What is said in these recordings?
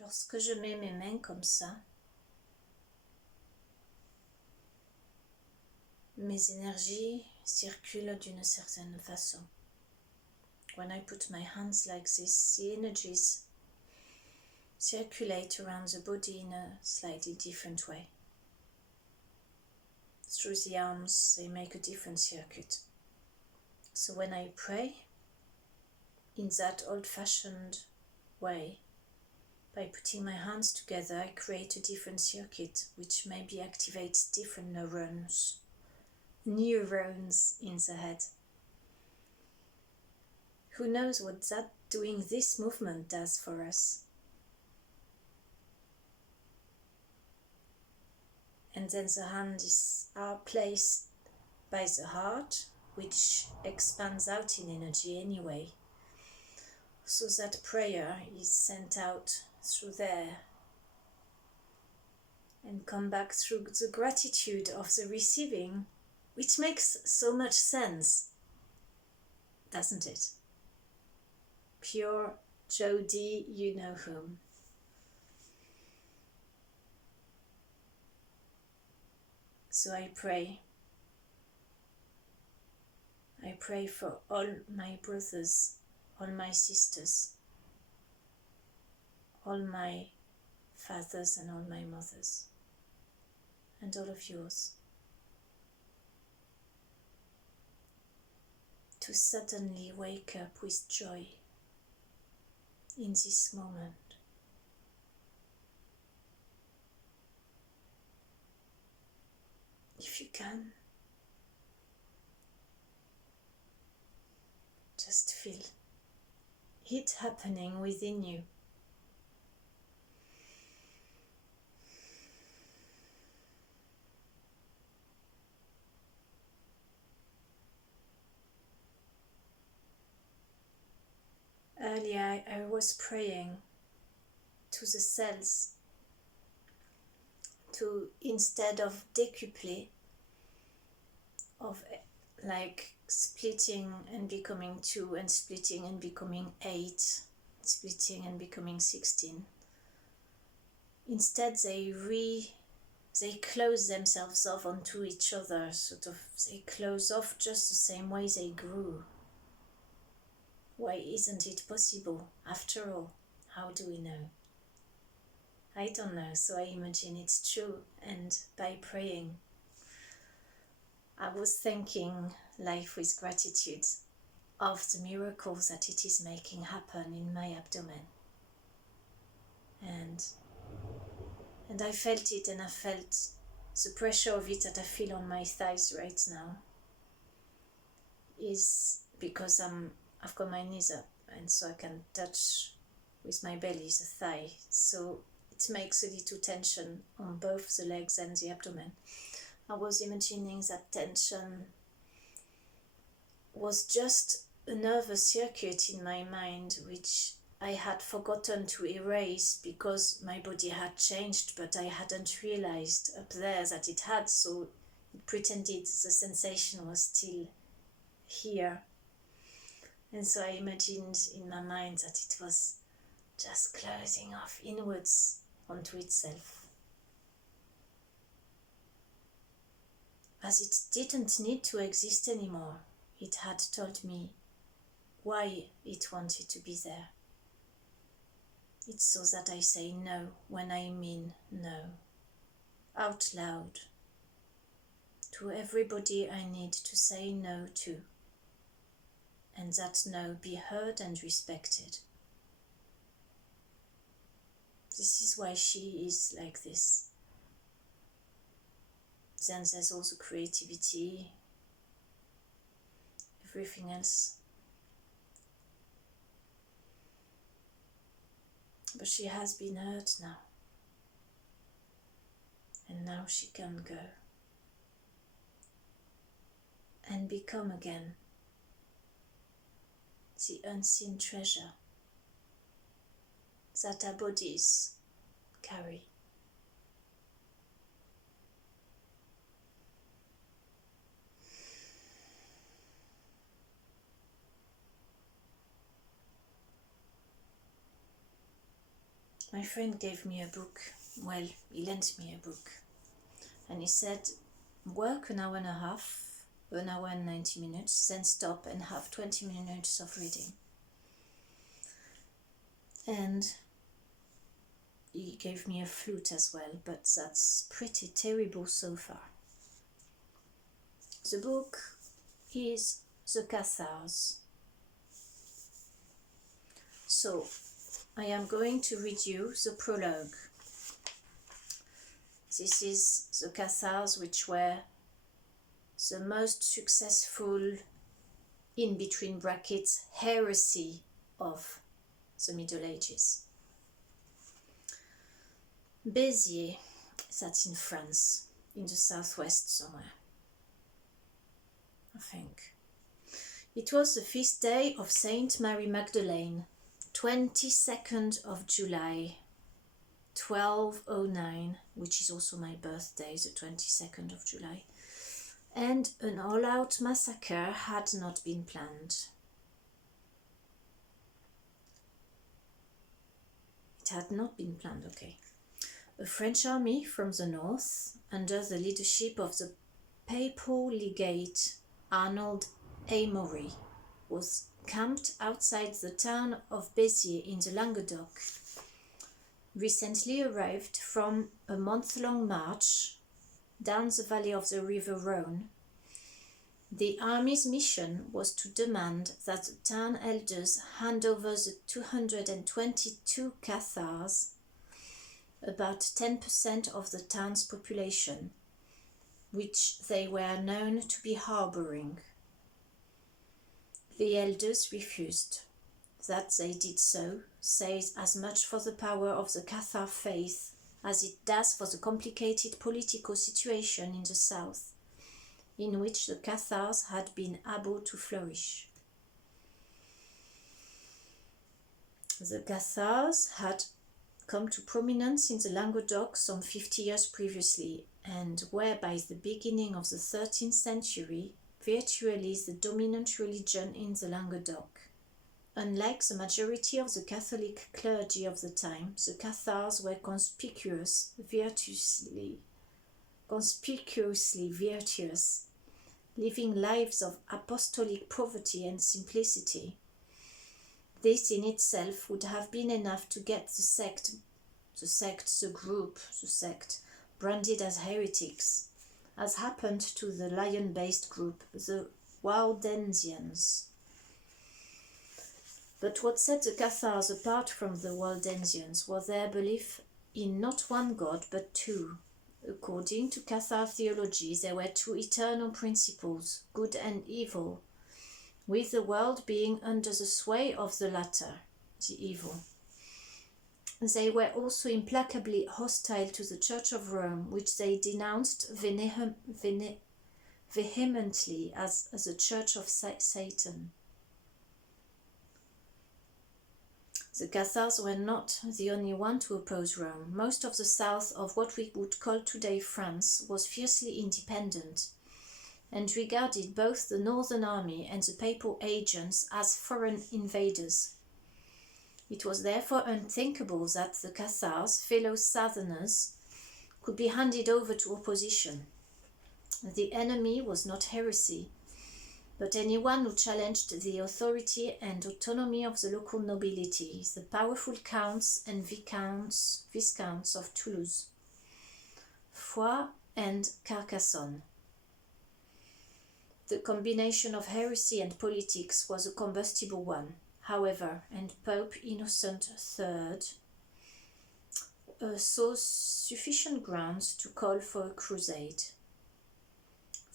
Lorsque je mets mes mains comme ça, mes énergies circulent d'une certaine façon. When I put my hands like this, the energies circulate around the body in a slightly different way. Through the arms, they make a different circuit. So when I pray, in that old-fashioned way, by putting my hands together, I create a different circuit, which maybe activates different neurons in the head. Who knows what that doing this movement does for us? And then the hands are placed by the heart, which expands out in energy anyway. So that prayer is sent out through there and come back through the gratitude of the receiving, which makes so much sense, doesn't it? Pure Jodi, you know whom. So I pray for all my brothers, all my sisters, all my fathers and all my mothers, and all of yours, to suddenly wake up with joy in this moment. If you can, just feel it happening within you. Earlier I was praying to the cells to, instead of decupler, of like splitting and becoming 2 and splitting and becoming 8, splitting and becoming 16. Instead they close themselves off onto each other, sort of, they close off just the same way they grew. Why isn't it possible? After all, how do we know? I don't know, so I imagine it's true, and by praying, I was thanking life with gratitude of the miracles that it is making happen in my abdomen. And I felt it, and I felt the pressure of it that I feel on my thighs right now is because I've got my knees up, and so I can touch with my belly the thigh, so it makes a little tension on both the legs and the abdomen. I was imagining that tension was just a nervous circuit in my mind which I had forgotten to erase because my body had changed, but I hadn't realized up there that it had, so it pretended the sensation was still here. And so I imagined in my mind that it was just closing off inwards onto itself. As it didn't need to exist anymore, it had told me why it wanted to be there. It's so that I say no when I mean no, out loud, to everybody I need to say no to, and that no be heard and respected. This is why she is like this. Then there's also creativity, everything else. But she has been hurt now. And now she can go and become again the unseen treasure that our bodies carry. my friend gave me a book. Well, he lent me a book. And he said, work an hour and a half, an hour and 90 minutes, then stop and have 20 minutes of reading. And he gave me a flute as well, but that's pretty terrible so far. The book is The Cathars. So, I am going to read you the prologue. This is the Cathars, which were the most successful, in between brackets, heresy of the Middle Ages. Bézier, that's in France, in the southwest somewhere, I think. It was the feast day of Saint Mary Magdalene, 22nd of July, 1209, which is also my birthday, the 22nd of July, and an all-out massacre had not been planned. It had not been planned, okay. A French army from the north, under the leadership of the papal legate Arnold Amory, was camped outside the town of Bézier in the Languedoc. Recently arrived from a month-long march down the valley of the river Rhône, the army's mission was to demand that the town elders hand over the 222 Cathars, about 10% of the town's population, which they were known to be harboring. The elders refused. That they did so says as much for the power of the Cathar faith as it does for the complicated political situation in the south, in which the Cathars had been able to flourish. The Cathars had come to prominence in the Languedoc some 50 years previously and were by the beginning of the 13th century virtually the dominant religion in the Languedoc. Unlike the majority of the Catholic clergy of the time, the Cathars were conspicuously virtuous, living lives of apostolic poverty and simplicity. This in itself would have been enough to get the sect, branded as heretics, as happened to the Lyon-based group, the Waldensians. But what set the Cathars apart from the Waldensians was their belief in not one God but two. According to Cathar theology, there were two eternal principles, good and evil, with the world being under the sway of the latter, the evil. They were also implacably hostile to the Church of Rome, which they denounced vehemently as the Church of Satan. The Cathars were not the only one to oppose Rome. Most of the south of what we would call today France was fiercely independent and regarded both the Northern Army and the papal agents as foreign invaders. It was therefore unthinkable that the Cathars, fellow Southerners, could be handed over to opposition. The enemy was not heresy, but anyone who challenged the authority and autonomy of the local nobility, the powerful counts and viscounts of Toulouse, Foix and Carcassonne. The combination of heresy and politics was a combustible one, however, and Pope Innocent III saw sufficient grounds to call for a crusade.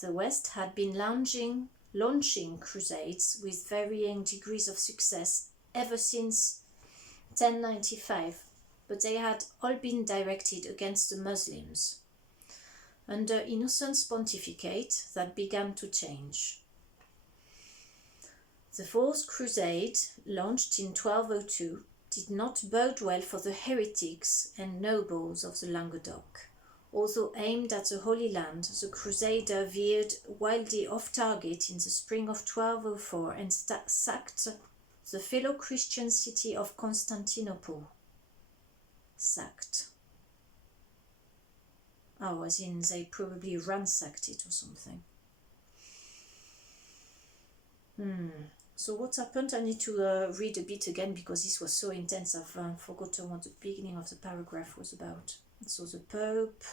The West had been launching crusades with varying degrees of success ever since 1095, but they had all been directed against the Muslims. Under Innocent's pontificate, that began to change. The Fourth Crusade, launched in 1202, did not bode well for the heretics and nobles of the Languedoc. Although aimed at the Holy Land, the Crusader veered wildly off target in the spring of 1204 and sacked the fellow Christian city of Constantinople. sacked. Oh, as in they probably ransacked it or something. So what happened? I need to read a bit again because this was so intense. I've forgotten what the beginning of the paragraph was about. So the Pope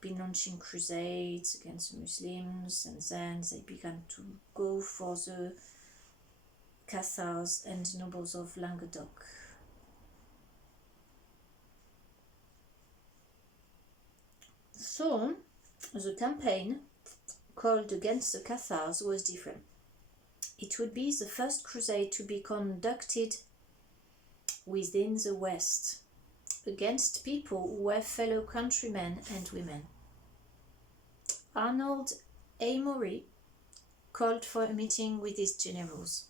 been launching crusades against the Muslims, and then they began to go for the Cathars and nobles of Languedoc. So the campaign called against the Cathars was different. It would be the first crusade to be conducted within the West against people who were fellow countrymen and women. Arnold Amory called for a meeting with his generals.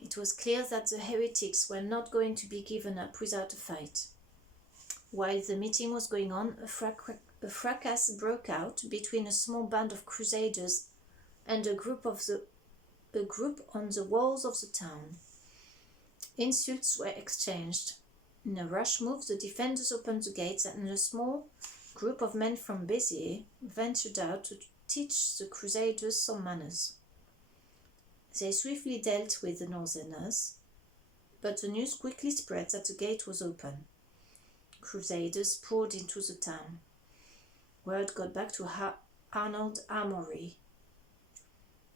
It was clear that the heretics were not going to be given up without a fight. While the meeting was going on, a fracas broke out between a small band of crusaders and a group on the walls of the town. Insults were exchanged. In a rush move, the defenders opened the gates, and a small group of men from Bézier ventured out to teach the crusaders some manners. They swiftly dealt with the northerners, but the news quickly spread that the gate was open. Crusaders poured into the town. Word got back to Arnold Amory.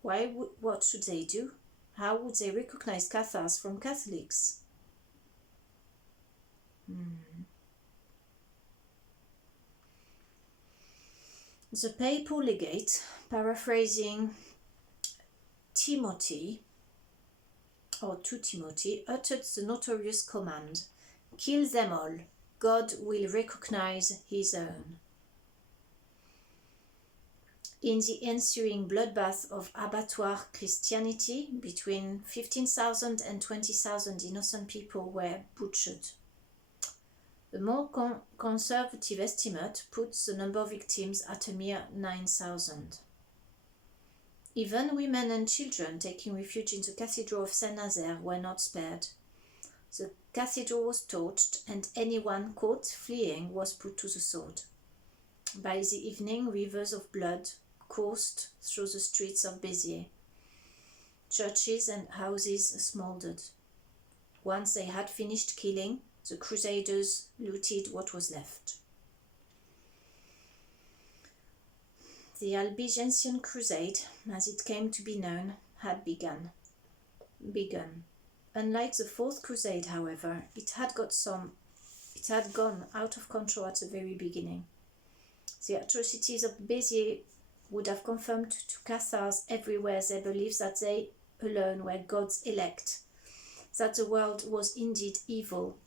What should they do? How would they recognize Cathars from Catholics? The papal legate, paraphrasing Timothy, uttered the notorious command, "Kill them all. God will recognize his own." In the ensuing bloodbath of abattoir Christianity, between 15,000 and 20,000 innocent people were butchered. A more conservative estimate puts the number of victims at a mere 9,000. Even women and children taking refuge in the Cathedral of Saint-Nazaire were not spared. The cathedral was torched, and anyone caught fleeing was put to the sword. By the evening, rivers of blood coursed through the streets of Bézier. Churches and houses smouldered. Once they had finished killing, the Crusaders looted what was left. The Albigensian Crusade, as it came to be known, had begun. Unlike the Fourth Crusade, however, it had gone out of control at the very beginning. The atrocities of Bézier would have confirmed to Cathars everywhere their beliefs that they alone were God's elect, that the world was indeed evil.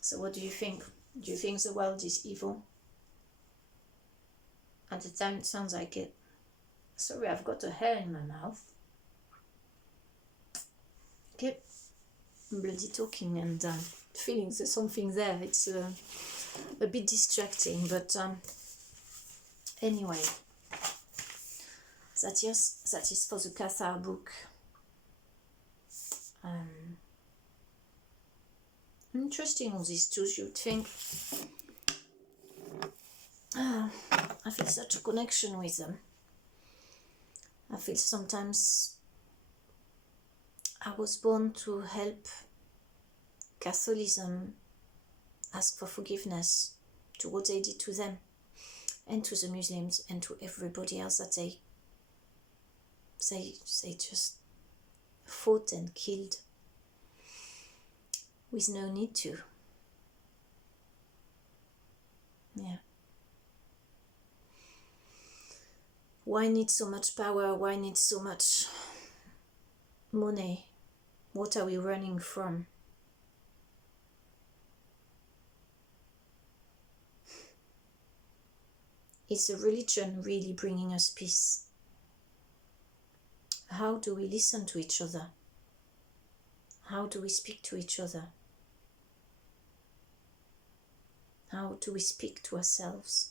So what do you think? Do you think the world is evil? At the time it sounds like it. Sorry, I've got a hair in my mouth. Okay, I'm bloody talking and feeling there's something there. It's a bit distracting, but anyway, that is for the Cathar book. Interesting, all these tools, you'd think. I feel such a connection with them. I feel sometimes I was born to help Catholicism ask for forgiveness to what they did to them and to the Muslims and to everybody else that they just fought and killed with no need to. Yeah. Why need so much power? Why need so much money? What are we running from? Is a religion really bringing us peace? How do we listen to each other? How do we speak to each other? How do we speak to ourselves?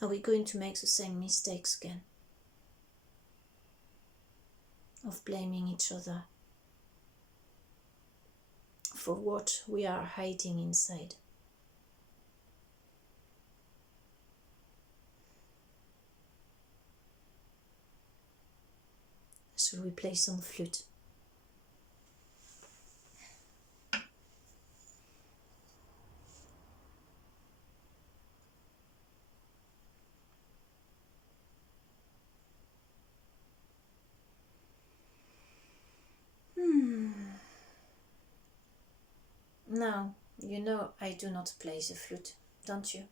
Are we going to make the same mistakes again? of blaming each other for what we are hiding inside. Shall we play some flute? Now, you know I do not play the flute, don't you?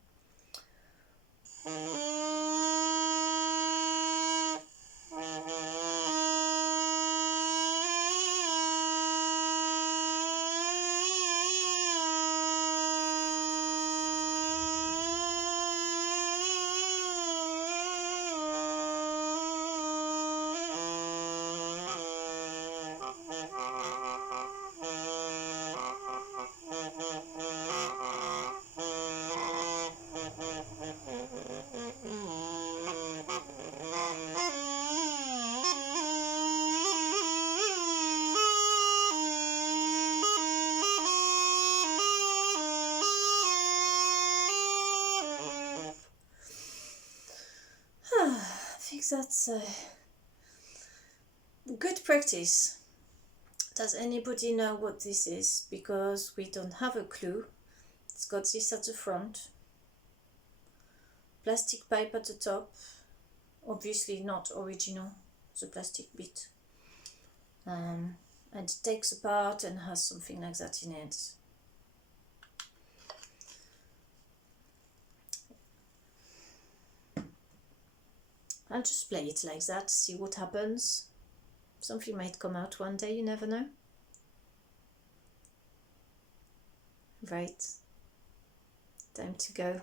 I think that's good practice. Does anybody know what this is? Because we don't have a clue. It's got this at the front. Plastic pipe at the top. Obviously not original, the plastic bit. And it takes apart and has something like that in it. I'll just play it like that, see what happens. Something might come out one day, you never know. Right. Time to go.